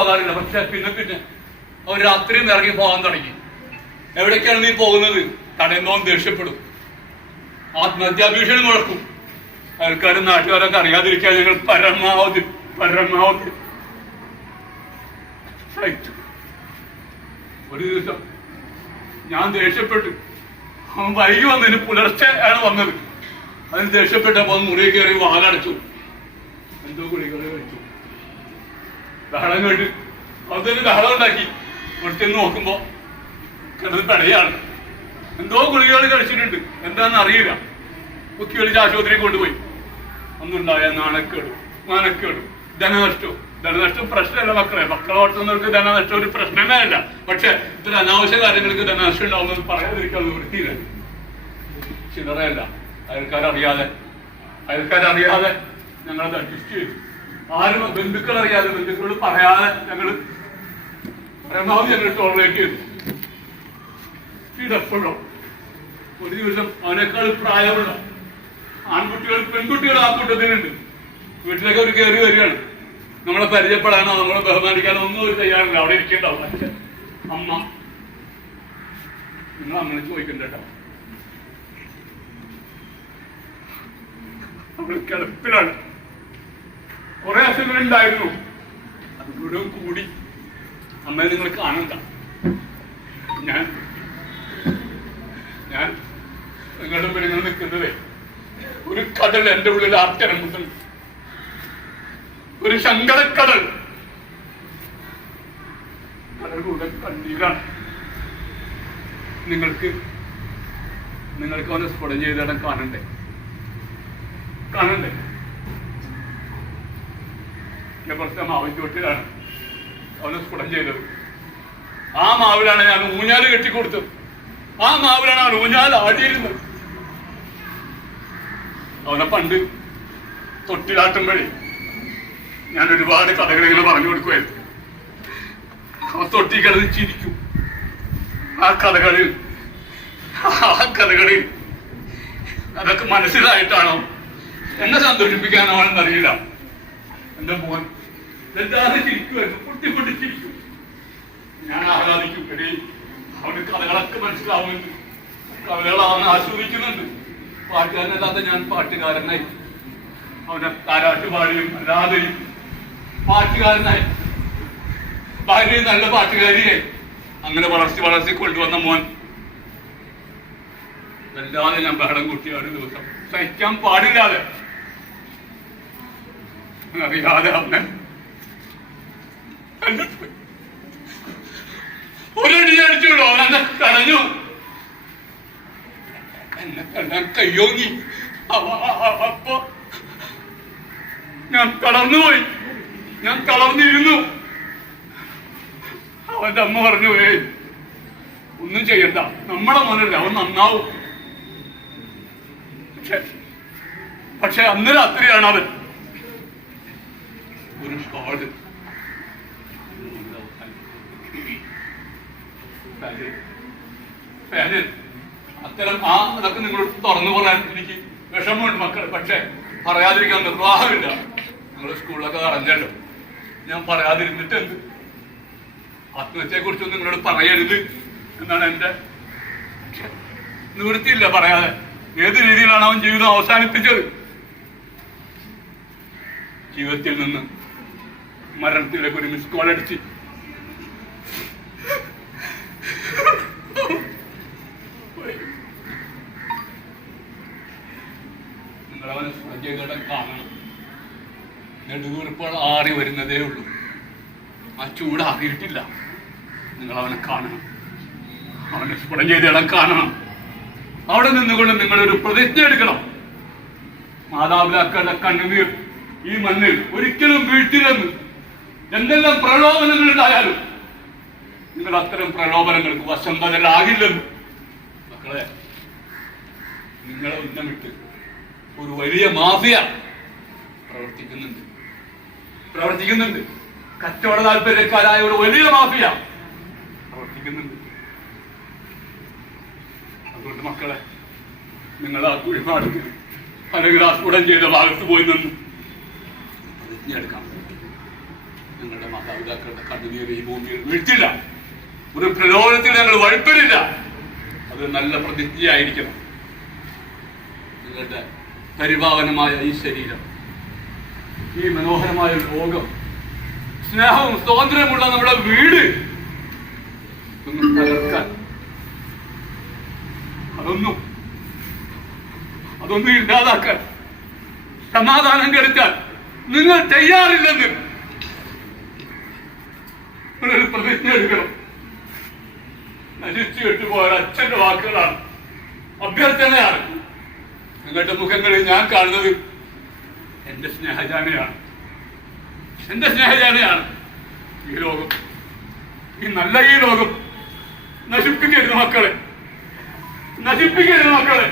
പോകാറില്ല. പക്ഷെ പിന്നെ അവർ രാത്രിയും ഇറങ്ങി പോകാൻ തുടങ്ങി. എവിടേക്കാണ് നീ പോകുന്നത്? തടയുന്നവൻ ദേഷ്യപ്പെടും, ആത്മഹത്യാഭീഷണി മുഴക്കും. ആൾക്കാരും നാട്ടുകാരൊക്കെ അറിയാതിരിക്കാൻ ഞങ്ങൾ പരമാവധി സഹിച്ചു. ഒരു ദിവസം ഞാൻ ദേഷ്യപ്പെട്ടു. അവൻ വൈകി വന്നതിന് പുലർച്ചെ ആണ് വന്നത്. അതിന് ദേഷ്യപ്പെട്ടപ്പോ മുറി കയറി വാലടച്ചു, എന്തോ ഗുളികൾ കഴിച്ചു. ബഹളം കേട്ട് അതൊരു ബഹളം ഉണ്ടാക്കി. ഇവിടുത്തെ നോക്കുമ്പോ കിടന്ന് പെടയാണ്. എന്തോ ഗുളികൾ കഴിച്ചിട്ടുണ്ട്, എന്താണെന്ന് അറിയില്ല. കുത്തി കളിച്ച് ആശുപത്രിയിൽ കൊണ്ടുപോയി. ഒന്നുണ്ടായ നാണക്കേടും ധനനഷ്ടം പ്രശ്നമല്ല മക്കളെ. മക്കളെ ഓട്ടുന്നവർക്ക് ധനനഷ്ടം ഒരു പ്രശ്നമേ അല്ല. പക്ഷെ ഇത്ര അനാവശ്യ കാര്യങ്ങൾക്ക് ധനനഷ്ടം ഉണ്ടാവുന്നത് പറയാതിരിക്കാൻ വൃത്തിയില്ല. ചില്ലറയല്ല. അയൽക്കാരറിയാതെ ഞങ്ങളത് അഡ്ജസ്റ്റ് ചെയ്തു. ആരും ബന്ധുക്കളോട് പറയാതെ പരമാവധി ഞങ്ങൾ ടോളറേറ്റ് ചെയ്തു. ഇതെപ്പോഴോ ഒരു ദിവസം അവനേക്കാൾ പ്രായമുള്ള പെൺകുട്ടികൾ ആ കൂട്ടത്തിനുണ്ട്. വീട്ടിലേക്ക് അവർ കയറി വരികയാണ്. നമ്മളെ പരിചയപ്പെടാനോ നമ്മളെ ബഹുമാനിക്കാനോ ഒന്നും ഒരു തയ്യാറില്ല. അവിടെ ഇരിക്കേണ്ടാവും. പക്ഷെ അമ്മ നിങ്ങൾ അങ്ങനെ ചോദിക്കണ്ട കേട്ടോ. അവൾ കിടപ്പിലാണ്. കുറെ അസുഖങ്ങളുണ്ടായിരുന്നു. അത് മുഴുവൻ കൂടി അമ്മയെ നിങ്ങൾ കാണണ്ട. ഞാൻ നിങ്ങളുടെ മുമ്പിൽ നിങ്ങൾ നിൽക്കുന്നതേ ഒരു കടൽ എന്റെ ഉള്ളിൽ ആർത്തിറങ്ങുന്നുണ്ട്. ഒരു സങ്കടക്കടൽ. കടലൂടെ കണ്ണീരാണ്. നിങ്ങൾക്ക് അവനെ സ്ഫുടം ചെയ്തിടം കാണണ്ടേ? കുറച്ച് മാവിൻ ചോട്ടിലാണ് അവനെ സ്ഫുടം ചെയ്തത്. ആ മാവിലാണ് ഞാൻ ഊഞ്ഞാല് കെട്ടിക്കൊടുത്തത്. ആ മാവിലാണ് അവൻ ഊഞ്ഞാൽ ആടിയിരുന്നത്. അവനെ പണ്ട് തൊട്ടിലാട്ടുമ്പോഴേ ഞാൻ ഒരുപാട് കഥകൾ ഇങ്ങനെ പറഞ്ഞു കൊടുക്കുമായിരുന്നു. അവൻ തൊട്ടി കിടന്ന് ചിരിക്കും. ആ കഥകളിൽ അതൊക്കെ മനസ്സിലായിട്ടാണോ എന്നെ സന്തോഷിപ്പിക്കാനോ ആണെന്നറിയില്ല. എന്റെ മോൻ എന്താതെ ചിരിക്കുമായിരുന്നു. പൊട്ടി ചിരിക്കും. ഞാൻ ആഹ്ലാദിക്കും. അവന് കഥകളൊക്കെ മനസ്സിലാവുന്നുണ്ട്. കഥകൾ അവൻ ആസ്വദിക്കുന്നുണ്ട്. പാട്ടുകാരനല്ലാത്ത ഞാൻ പാട്ടുകാരനായി. അവനെ താരാട്ടുപാടിയും അല്ലാതെയും പാട്ടുകാരനായി. ഭാര്യയും നല്ല പാട്ടുകാരിയായി. അങ്ങനെ വളർത്തി കൊണ്ടുവന്ന മോൻ വല്ലാതെ ഞാൻ ബഹളം കൂട്ടിയ ഒരു ദിവസം സഹിക്കാൻ പാടില്ലാതെ അറിയാതെ അവനെ ഒരടി അടിച്ചുള്ളൂ. അവനെന്നെ കരഞ്ഞു. എന്നെ കണ്ടാൻ കയ്യോങ്ങി. അപ്പൊ ഞാൻ തളർന്നുപോയി. ഞാൻ തളർന്നിരുന്നു. അവന്റെ അമ്മ പറഞ്ഞു, ഒന്നും ചെയ്യണ്ട, നമ്മളെ മോനല്ല, അവൻ നന്നാവും. പക്ഷെ അന്ന് രാത്രിയാണ് അവൻ ഒരു ഷോള് അത്തരം അതൊക്കെ നിങ്ങളോട് തുറന്നു പറയാൻ എനിക്ക് വിഷമമുണ്ട് മക്കൾ. പക്ഷെ പറയാതിരിക്കാൻ നിർവാഹമില്ല. നിങ്ങൾ സ്കൂളിലൊക്കെ അറിഞ്ഞല്ലോ. ഞാൻ പറയാതിരുന്നിട്ട് എന്ത്? ആത്മഹത്യയെ കുറിച്ചൊന്നും നിങ്ങളോട് പറയരുത് എന്നാണ് എന്റെ. നിവൃത്തിയില്ല പറയാതെ. ഏത് രീതിയിലാണ് അവൻ ജീവിതം അവസാനിപ്പിച്ചത്? ജീവിതത്തിൽ നിന്ന് മരണത്തിലേക്ക് ഒരു മിസ് കോൾ അടിച്ച് നിങ്ങളവനെ സ്വർഗീയഘടം കാണണം. നെടുവീർപ്പുകൾ ആറി വരുന്നതേ ഉള്ളൂ. ആ ചൂട് അറിയിട്ടില്ല. നിങ്ങളവനെ കാണണം. അവനെ സ്ഫുടം ചെയ്തിടം കാണണം. അവിടെ നിന്നുകൊണ്ട് നിങ്ങളൊരു പ്രതിജ്ഞ എടുക്കണം. മാതാപിതാക്കളുടെ കണ്ണുനീർ ഈ മണ്ണിൽ ഒരിക്കലും വീഴ്ത്തില്ലെന്ന്. എന്തെല്ലാം പ്രലോഭനങ്ങൾ ഉണ്ടായാലും നിങ്ങൾ അത്തരം പ്രലോഭനങ്ങൾക്ക് വശംവദരാകില്ലെന്ന്. മക്കളെ, നിങ്ങളെ ഉന്നമിട്ട് ഒരു വലിയ മാഫിയ പ്രവർത്തിക്കുന്നുണ്ട്. കച്ചവട താല്പര്യക്കാരായ ഒരു വലിയ മാഫിയ പ്രവർത്തിക്കുന്നുണ്ട്. അതുകൊണ്ട് മക്കളെ, നിങ്ങൾ ആ കുഴിമാടത്തിൽ അല്ലെങ്കിൽ ആ സ്ഫുടം ചെയ്ത ഭാഗത്ത് പോയി നിന്ന് പ്രതിജ്ഞ എടുക്കാം. നിങ്ങളുടെ മാതാപിതാക്കളുടെ കണ്ണുനീർ ഈ ഭൂമിയിൽ വീഴ്ത്തില്ല. ഒരു പ്രലോഭനത്തിൽ ഞങ്ങൾ വഴിപ്പെടില്ല. അത് നല്ല പ്രതിജ്ഞയായിരിക്കണം. നിങ്ങളുടെ പരിപാവനമായ ഈ ശരീരം, ഈ മനോഹരമായ ലോകം, സ്നേഹവും സ്വാതന്ത്ര്യമുള്ള നമ്മുടെ വീട് ഒന്നും തകർക്കാൻ, അതൊന്നും ഇല്ലാതാക്കാൻ, സമാധാനം കെടുത്താൻ നിങ്ങൾ തയ്യാറില്ലെന്ന് ഒരു പ്രതിജ്ഞ എടുക്കണം. നശിച്ചു കെട്ടുപോയ അച്ഛന്റെ വാക്കുകളാണ്, അഭ്യർത്ഥനയാണ്. നിങ്ങളുടെ മുഖങ്ങളിൽ ഞാൻ കാണുന്നത് എന്റെ സ്നേഹജാനയാണ്. ഈ ലോകം, ഈ നല്ല ഈ ലോകം നശിപ്പിക്കരുത് മക്കളെ, നശിപ്പിക്കരുത് മക്കളെ.